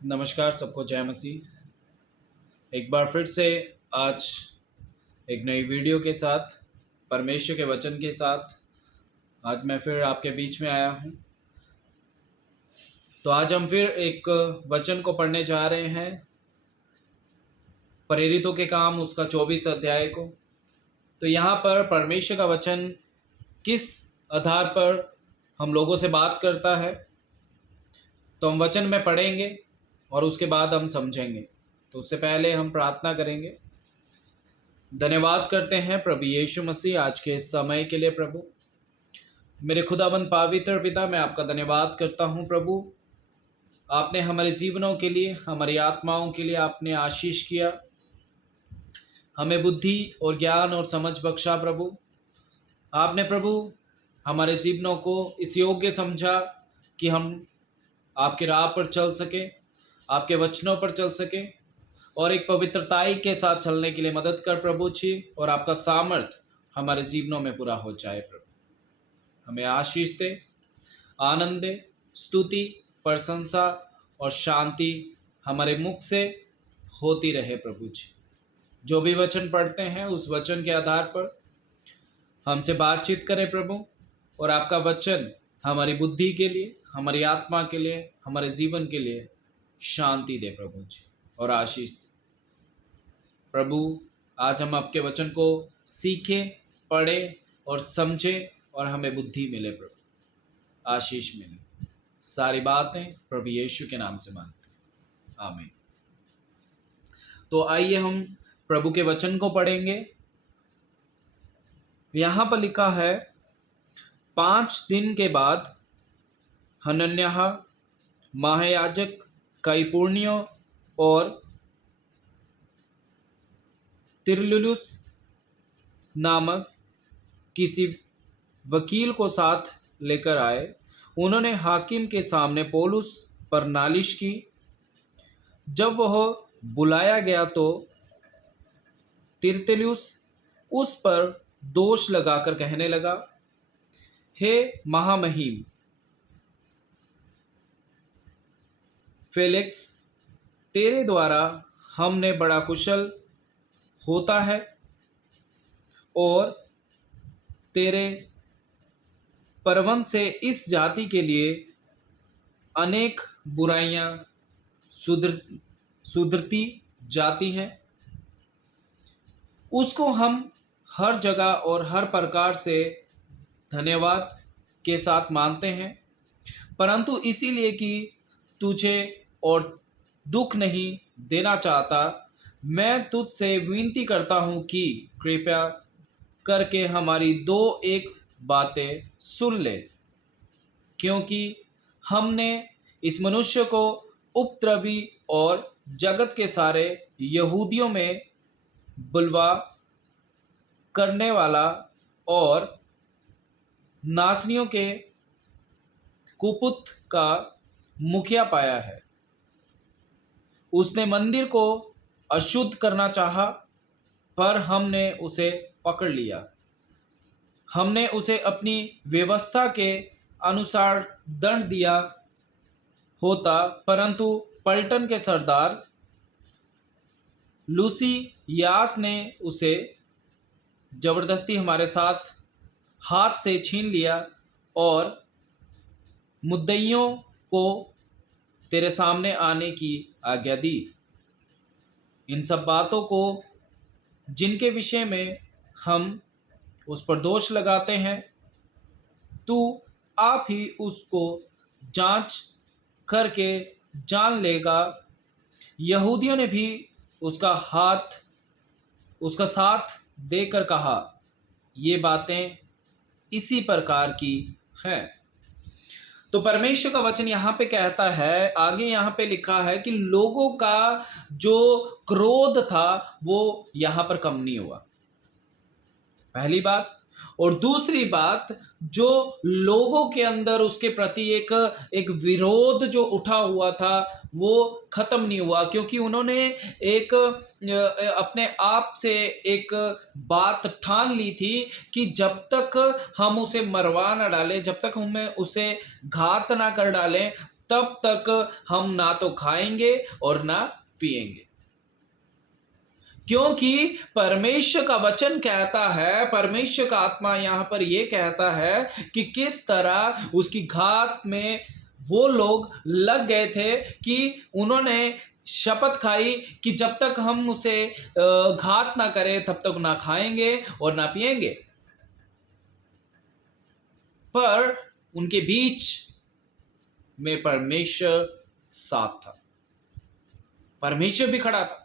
नमस्कार सबको, जय मसीह। एक बार फिर से आज एक नई वीडियो के साथ, परमेश्वर के वचन के साथ आज मैं फिर आपके बीच में आया हूँ। तो आज हम फिर एक वचन को पढ़ने जा रहे हैं, प्रेरितों के काम उसका 24 अध्याय को। तो यहाँ पर परमेश्वर का वचन किस आधार पर हम लोगों से बात करता है, तो हम वचन में पढ़ेंगे और उसके बाद हम समझेंगे। तो उससे पहले हम प्रार्थना करेंगे। धन्यवाद करते हैं प्रभु यीशु मसीह आज के इस समय के लिए। प्रभु मेरे खुदाबंद पवित्र पिता, मैं आपका धन्यवाद करता हूं। प्रभु आपने हमारे जीवनों के लिए, हमारी आत्माओं के लिए आपने आशीष किया, हमें बुद्धि और ज्ञान और समझ बख्शा। प्रभु आपने प्रभु हमारे जीवनों को इस योग्य समझा कि हम आपके राह पर चल सके, आपके वचनों पर चल सके और एक पवित्रताई के साथ चलने के लिए मदद कर प्रभु जी। और आपका सामर्थ हमारे जीवनों में पूरा हो जाए। प्रभु हमें आशीष दे, आनंद दे, स्तुति, प्रशंसा और शांति हमारे मुख से होती रहे। प्रभु जी जो भी वचन पढ़ते हैं उस वचन के आधार पर हमसे बातचीत करें प्रभु, और आपका वचन हमारी बुद्धि के लिए, हमारी आत्मा के लिए, हमारे जीवन के लिए शांति दे प्रभु जी और आशीष दे। प्रभु आज हम आपके वचन को सीखें, पढ़ें और समझें और हमें बुद्धि मिले प्रभु, आशीष मिले। सारी बातें प्रभु यीशु के नाम से मांगते हैं, आमीन। तो आइए हम प्रभु के वचन को पढ़ेंगे। यहाँ पर लिखा है, 5 दिन के बाद हनन्याह महायाजक, कैपुर्नियो और तिरलुलुस नामक किसी वकील को साथ लेकर आए। उन्होंने हाकिम के सामने पौलुस पर नालिश की। जब वह बुलाया गया तो तिरतुल्युस उस पर दोष लगाकर कहने लगा, हे महामहिम फेलिक्स, तेरे द्वारा हमने बड़ा कुशल होता है और तेरे परवंश से इस जाति के लिए अनेक बुराइयां सुधरती जाती हैं। उसको हम हर जगह और हर प्रकार से धन्यवाद के साथ मानते हैं, परंतु इसीलिए कि तुझे और दुख नहीं देना चाहता, मैं तुझसे विनती करता हूँ कि कृपया करके हमारी 2-1 बातें सुन ले, क्योंकि हमने इस मनुष्य को उपद्रवी और जगत के सारे यहूदियों में बुलवा करने वाला और नासनियों के कुपुत का मुखिया पाया है। उसने मंदिर को अशुद्ध करना चाहा, पर हमने उसे पकड़ लिया। हमने उसे अपनी व्यवस्था के अनुसार दंड दिया होता, परंतु पलटन के सरदार लूसियास ने उसे जबरदस्ती हमारे साथ हाथ से छीन लिया और मुद्दइयों को तेरे सामने आने की आज्ञा दी। इन सब बातों को जिनके विषय में हम उस पर दोष लगाते हैं, तू आप ही उसको जांच करके जान लेगा। यहूदियों ने भी उसका साथ देकर कहा, ये बातें इसी प्रकार की हैं। तो परमेश्वर का वचन यहाँ पे कहता है, आगे यहाँ पे लिखा है कि लोगों का जो क्रोध था वो यहाँ पर कम नहीं हुआ, पहली बात। और दूसरी बात, जो लोगों के अंदर उसके प्रति एक विरोध जो उठा हुआ था वो खत्म नहीं हुआ, क्योंकि उन्होंने एक अपने आप से एक बात ठान ली थी कि जब तक हम उसे मरवा ना डालें, जब तक हमें उसे घात ना कर डालें, तब तक हम ना तो खाएंगे और ना पिएंगे। क्योंकि परमेश्वर का वचन कहता है, परमेश्वर का आत्मा यहां पर यह कहता है कि किस तरह उसकी घात में वो लोग लग गए थे कि उन्होंने शपथ खाई कि जब तक हम उसे घात ना करें तब तक ना खाएंगे और ना पिएंगे। पर उनके बीच में परमेश्वर साथ था, परमेश्वर भी खड़ा था,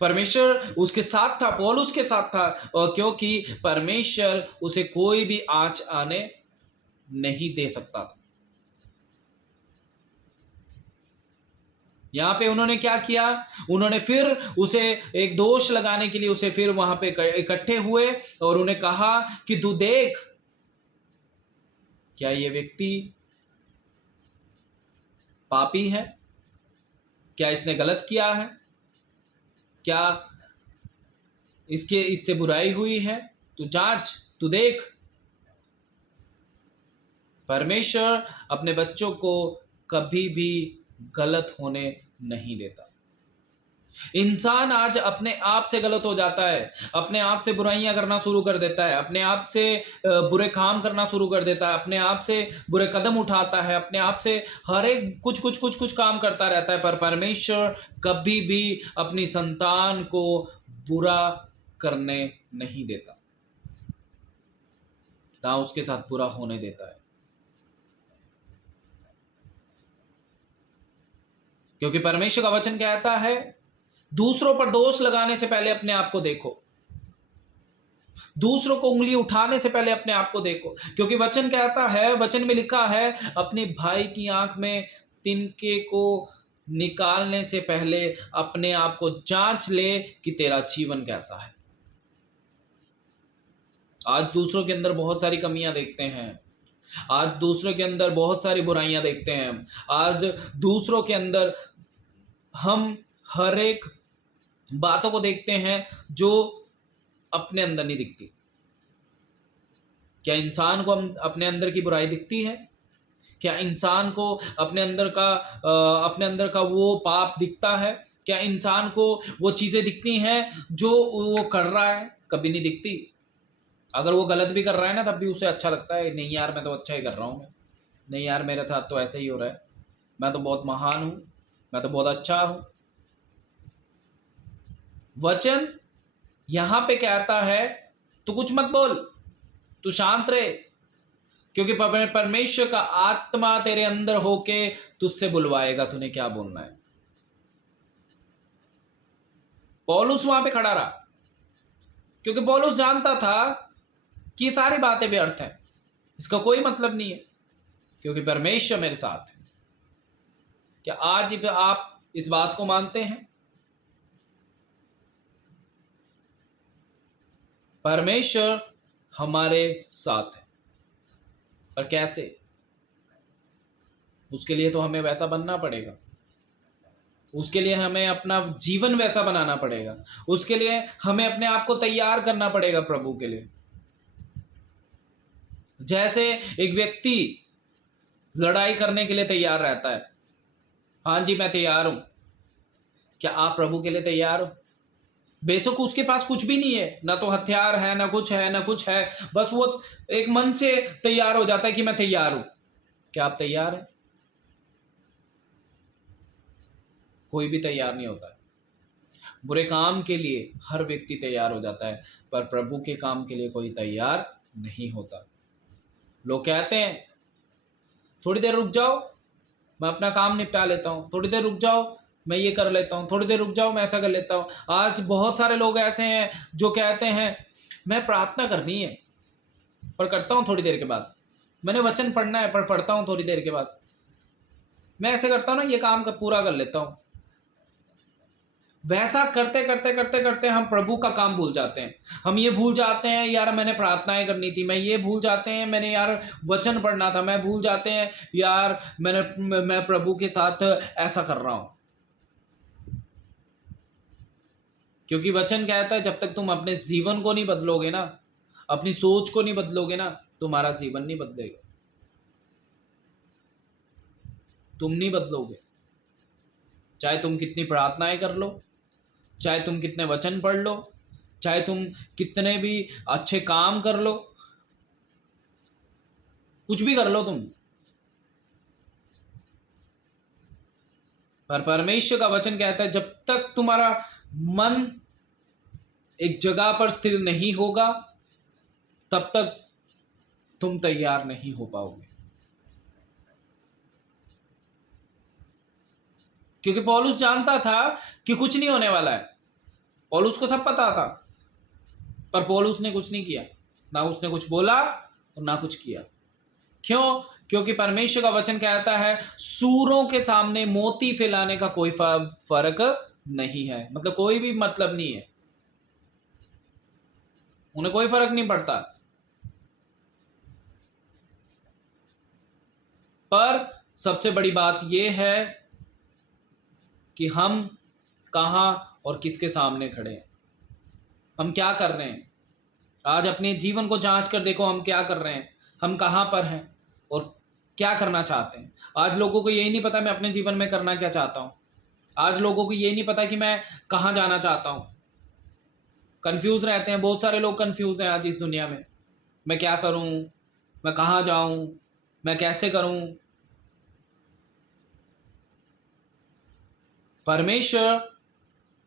परमेश्वर उसके साथ था, पौलुस के साथ था। और क्योंकि परमेश्वर उसे कोई भी आँच आने नहीं दे सकता था। यहां पे उन्होंने क्या किया, उन्होंने फिर उसे एक दोष लगाने के लिए उसे फिर वहां पे इकट्ठे हुए और उन्हें कहा कि तू देख, क्या ये व्यक्ति पापी है? क्या इसने गलत किया है? क्या इससे बुराई हुई है? तू जांच, तू देख। परमेश्वर अपने बच्चों को कभी भी गलत होने नहीं देता। इंसान आज अपने आप से गलत हो जाता है, अपने आप से बुराइयां करना शुरू कर देता है, अपने आप से बुरे काम करना शुरू कर देता है, अपने आप से बुरे कदम उठाता है, अपने आप से हर एक कुछ काम करता रहता है। पर परमेश्वर कभी भी अपनी संतान को बुरा करने नहीं देता, ना उसके साथ बुरा होने देता है। क्योंकि परमेश्वर का वचन कहता है, दूसरों पर दोष लगाने से पहले अपने आप को देखो, दूसरों को उंगली उठाने से पहले अपने आप को देखो। क्योंकि वचन कहता है, वचन में लिखा है, अपने भाई की आंख में तिनके को निकालने से पहले अपने आप को जांच ले कि तेरा जीवन कैसा है। आज दूसरों के अंदर बहुत सारी कमियां देखते हैं, आज दूसरों के अंदर बहुत सारी बुराइयां देखते हैं, आज दूसरों के अंदर हम हर एक बातों को देखते हैं जो अपने अंदर नहीं दिखती। क्या इंसान को अपने अंदर की बुराई दिखती है? क्या इंसान को अपने अंदर का वो पाप दिखता है? क्या इंसान को वो चीजें दिखती हैं जो वो कर रहा है? कभी नहीं दिखती। अगर वो गलत भी कर रहा है ना, तब भी उसे अच्छा लगता है, नहीं यार मैं तो अच्छा ही कर रहा हूँ, नहीं यार मेरे साथ तो ऐसे ही हो रहा है, मैं तो बहुत महान हूं, मैं तो बहुत अच्छा हूं। वचन यहां पे कहता है, तू कुछ मत बोल, तू शांत रहे, क्योंकि परमेश्वर का आत्मा तेरे अंदर होके तुझसे बुलवाएगा तूने क्या बोलना है। पौलुस वहां पे खड़ा रहा, क्योंकि पौलुस जानता था कि ये सारी बातें व्यर्थ हैं, इसका कोई मतलब नहीं है, क्योंकि परमेश्वर मेरे साथ है। क्या आज भी आप इस बात को मानते हैं? परमेश्वर हमारे साथ है, पर कैसे? उसके लिए तो हमें वैसा बनना पड़ेगा, उसके लिए हमें अपना जीवन वैसा बनाना पड़ेगा, उसके लिए हमें अपने आप को तैयार करना पड़ेगा प्रभु के लिए। जैसे एक व्यक्ति लड़ाई करने के लिए तैयार रहता है, हाँ जी मैं तैयार हूं। क्या आप प्रभु के लिए तैयार हो? बेशक उसके पास कुछ भी नहीं है, ना तो हथियार है, ना कुछ है, ना कुछ है, बस वो एक मन से तैयार हो जाता है कि मैं तैयार हूं। क्या आप तैयार हैं? कोई भी तैयार नहीं होता है। बुरे काम के लिए हर व्यक्ति तैयार हो जाता है, पर प्रभु के काम के लिए कोई तैयार नहीं होता। लोग कहते हैं थोड़ी देर रुक जाओ, मैं अपना काम निपटा लेता हूँ, थोड़ी देर रुक जाओ मैं ये कर लेता हूँ, थोड़ी देर रुक जाओ मैं ऐसा कर लेता हूँ। आज बहुत सारे लोग ऐसे हैं जो कहते हैं मैं प्रार्थना करनी है पर करता हूँ थोड़ी देर के बाद, मैंने वचन पढ़ना है पर पढ़ता हूँ थोड़ी देर के बाद, मैं ऐसे करता हूँ ना ये काम पूरा कर लेता हूँ। वैसा करते करते करते करते हम प्रभु का काम भूल जाते हैं। हम ये भूल जाते हैं यार मैंने प्रार्थनाएं करनी थी, मैं ये भूल जाते हैं मैंने यार वचन पढ़ना था, मैं भूल जाते हैं यार मैं प्रभु के साथ ऐसा कर रहा हूं। क्योंकि वचन कहता है जब तक तुम अपने जीवन को नहीं बदलोगे ना, अपनी सोच को नहीं बदलोगे ना, तुम्हारा जीवन नहीं बदलेगा। तुम नहीं बदलोगे। चाहे तुम कितनी प्रार्थनाएं कर लो, चाहे तुम कितने वचन पढ़ लो, चाहे तुम कितने भी अच्छे काम कर लो, कुछ भी कर लो तुम, पर परमेश्वर का वचन कहता है जब तक तुम्हारा मन एक जगह पर स्थिर नहीं होगा तब तक तुम तैयार नहीं हो पाओगे। क्योंकि पौलुस जानता था कि कुछ नहीं होने वाला है, पौलुस को सब पता था, पर पौलुस ने कुछ नहीं किया, ना उसने कुछ बोला और ना कुछ किया। क्यों? क्योंकि परमेश्वर का वचन कहता है सूरों के सामने मोती फैलाने का कोई फर्क नहीं है, मतलब कोई भी मतलब नहीं है, उन्हें कोई फर्क नहीं पड़ता। पर सबसे बड़ी बात यह है कि हम कहां और किसके सामने खड़े हैं, हम क्या कर रहे हैं। आज अपने जीवन को जांच कर देखो, हम क्या कर रहे हैं, हम कहां पर हैं और क्या करना चाहते हैं। आज लोगों को यही नहीं पता मैं अपने जीवन में करना क्या चाहता हूं। आज लोगों को यही नहीं पता कि मैं कहां जाना चाहता हूं। कंफ्यूज रहते हैं, बहुत सारे लोग कंफ्यूज हैं आज इस दुनिया में। मैं क्या करूं, मैं कहां जाऊं, मैं कैसे करूं। परमेश्वर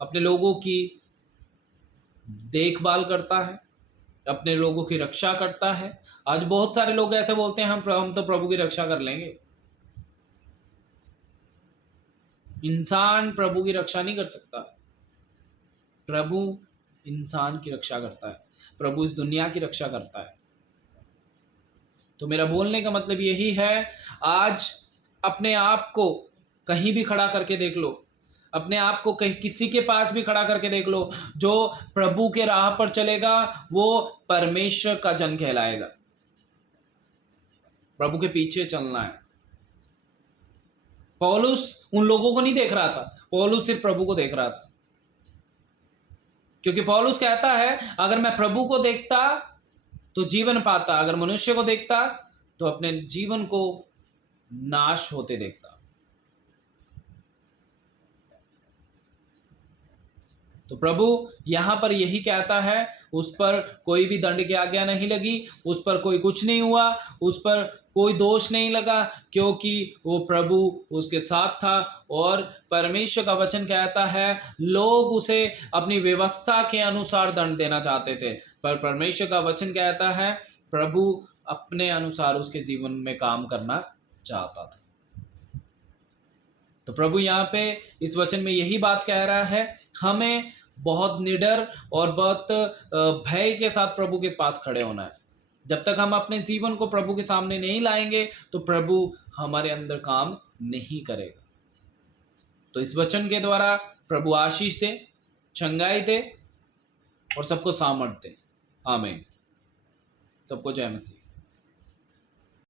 अपने लोगों की देखभाल करता है, अपने लोगों की रक्षा करता है। आज बहुत सारे लोग ऐसे बोलते हैं हम तो प्रभु की रक्षा कर लेंगे। इंसान प्रभु की रक्षा नहीं कर सकता, प्रभु इंसान की रक्षा करता है, प्रभु इस दुनिया की रक्षा करता है। तो मेरा बोलने का मतलब यही है, आज अपने आप को कहीं भी खड़ा करके देख लो, अपने आप को कहीं किसी के पास भी खड़ा करके देख लो, जो प्रभु के राह पर चलेगा वो परमेश्वर का जन कहलाएगा। प्रभु के पीछे चलना है। पौलुस उन लोगों को नहीं देख रहा था, पौलुस सिर्फ प्रभु को देख रहा था। क्योंकि पौलुस कहता है अगर मैं प्रभु को देखता तो जीवन पाता, अगर मनुष्य को देखता तो अपने जीवन को नाश होते देखता। तो प्रभु यहां पर यही कहता है, उस पर कोई भी दंड की आज्ञा नहीं लगी, उस पर कोई कुछ नहीं हुआ, उस पर कोई दोष नहीं लगा, क्योंकि वो प्रभु उसके साथ था। और परमेश्वर का वचन कहता है लोग उसे अपनी व्यवस्था के अनुसार दंड देना चाहते थे, पर परमेश्वर का वचन कहता है प्रभु अपने अनुसार उसके जीवन में काम करना चाहता था। तो प्रभु यहाँ पे इस वचन में यही बात कह रहा है, हमें बहुत निडर और बहुत भय के साथ प्रभु के पास खड़े होना है। जब तक हम अपने जीवन को प्रभु के सामने नहीं लाएंगे तो प्रभु हमारे अंदर काम नहीं करेगा। तो इस वचन के द्वारा प्रभु आशीष दे, चंगाई दे और सबको सामर्थ दे। आमीन। सबको जय मसीह।